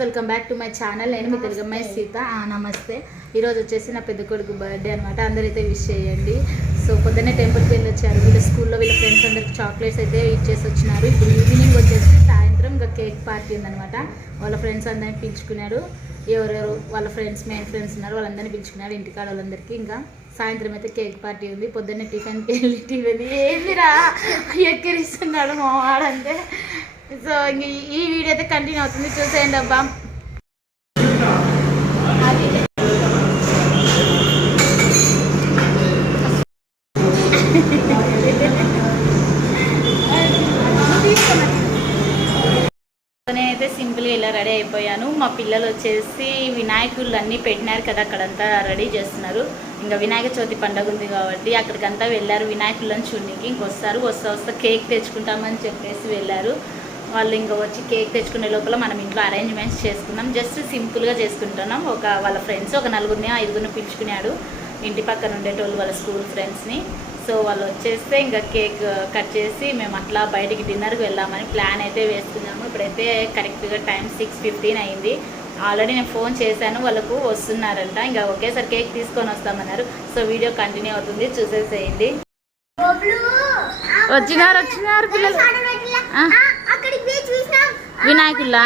Welcome back to my channel నేను మీ తెలుగు అమ్మాయి సీత. నమస్తే. ఈరోజు వచ్చేసి నా పెద్ద కొడుకు బర్త్డే అనమాట అందరైతే విష్ చేయండి. సో పొద్దున్నే టెంపుల్కి వెళ్ళి వచ్చారు వీళ్ళ స్కూల్లో వీళ్ళ ఫ్రెండ్స్ అందరికి చాక్లెట్స్ అయితే ఇచ్చేసి వచ్చినారు. ఇప్పుడు ఈవినింగ్ వచ్చేసి సాయంత్రం ఇంకా కేక్ పార్టీ ఉందనమాట వాళ్ళ ఫ్రెండ్స్ అందరిని పిలుచుకున్నారు. ఎవరెవరు వాళ్ళ ఫ్రెండ్స్ మెయిన్ ఫ్రెండ్స్ ఉన్నారు. వాళ్ళందరినీ పిలుచుకున్నారు. ఇంటికాడ వాళ్ళందరికీ ఇంకా సాయంత్రం అయితే కేక్ పార్టీ ఉంది. పొద్దున్నే టిఫిన్కి వెళ్ళి టిఫిన్ ఏందిరా? ఎక్కిరిస్తున్నాడు మా వాడంటే సో ఇంక ఈ- వీడియో అయితే కంటిన్యూ అవుతుంది. చూసేయండి అబ్బా. నేనైతే సింపుల్గా ఇలా రెడీ అయిపోయాను. మా పిల్లలు వచ్చేసి వినాయకులు అన్నీ పెట్టినారు కదా అక్కడంతా రెడీ చేస్తున్నారు. ఇంకా వినాయక చవితి పండుగ ఉంది కాబట్టి అక్కడికంతా వెళ్ళారు. వినాయకులను చూడడానికి ఇంకొస్తారు. వస్తా వస్తా కేక్ తెచ్చుకుంటామని చెప్పేసి వెళ్ళారు. వాళ్ళు ఇంకా వచ్చి కేక్ తెచ్చుకునే లోపల మనం ఇంట్లో అరేంజ్మెంట్స్ చేసుకున్నాం జస్ట్ సింపుల్గా చేసుకుంటున్నాం. ఒక వాళ్ళ ఫ్రెండ్స్ ఒక నలుగురిని ఐదుగురిని పిలుచుకున్నాడు. ఇంటి పక్కన ఉండేటోళ్ళు వాళ్ళ స్కూల్ ఫ్రెండ్స్ని. సో వాళ్ళు వచ్చేస్తే ఇంకా కేక్ కట్ చేసి మేము అట్లా బయటికి డిన్నర్కి వెళ్దామని ప్లాన్ అయితే వేసుకున్నాము. ఇప్పుడైతే కరెక్ట్గా టైం సిక్స్ ఫిఫ్టీన్ అయింది. ఆల్రెడీ నేను ఫోన్ చేశాను. వాళ్ళకు వస్తున్నారంట. ఇంకా ఒకేసారి కేక్ తీసుకొని వస్తామన్నారు. సో వీడియో కంటిన్యూ అవుతుంది. చూసేసేయండి. వచ్చినారు వచ్చినారు పిల్లలు. వినాయకుల్లా?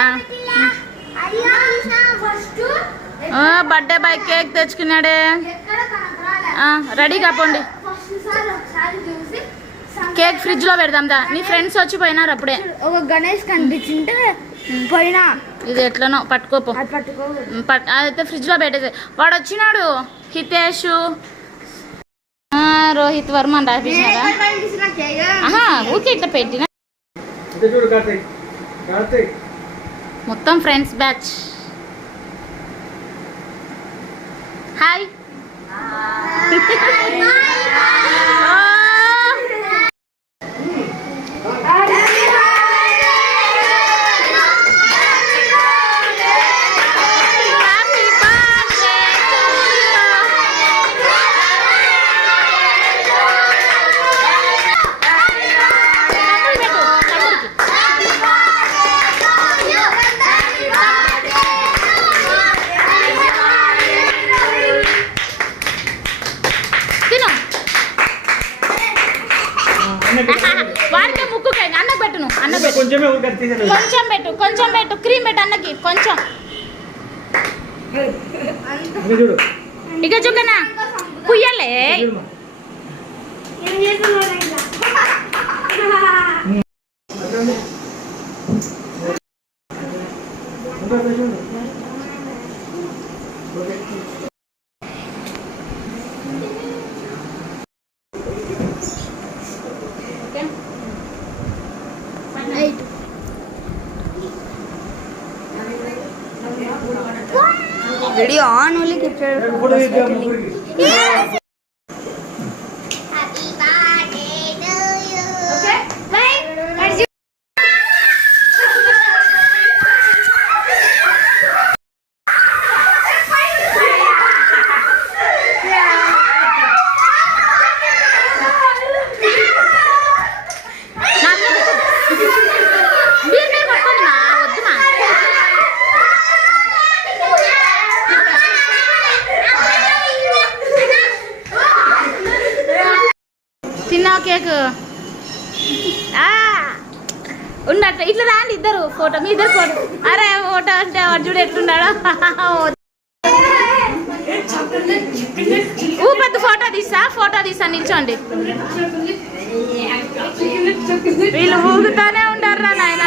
బర్త్డే బాయ్ కేక్ తెచ్చుకున్నాడే. ఎక్కడ కనపరాలే ఆ, రెడీ కాపోండి ఫస్ట్ సారి ఒకసారి చూసి సం- కేక్ ఫ్రిడ్జ్లో పెడదాం దా. నీ ఫ్రెండ్స్ వచ్చి పోయినారు అప్పుడే. ఒక గణేష్ కనిపించింటే పోయినా. ఇది ఎట్లనో పట్టుకోపో అది పట్టుకో పట్- అదైతే ఫ్రిడ్జ్లో పెట్టేసి వాడు వచ్చినాడు. హితేష్. ఆ, రోహిత్ వర్మ ఆహా ఊరికే ఇట్లా పెట్టిన. మొత్తం ఫ్రెండ్స్ బ్యాచ్. హాయ్. వాడితే ముక్కుకైంది అన్నకు పెట్టు నువ్వు అన్న పెట్టు. కొంచెం పెట్టు కొంచెం పెట్టు క్రీమ్ పెట్టు అన్నకి కొంచెం. ఇంకా చూకనా? కుయ్యలే ఉంది. ఇంకా అట్లా చూడు తిన్నావు ఉన్నట్టు ఇట్లా రాండి ఇద్దరు ఫోటో మీ ఇద్దరు ఫోటో. అరే ఫోటో అంటే వాడు చూడు ఎట్లున్నాడో. ఊ పెద్ద ఫోటో తీసా ఫోటో తీసా నిల్చోండి. వీళ్ళు ఊగుతానే ఉండరు రా నాయన.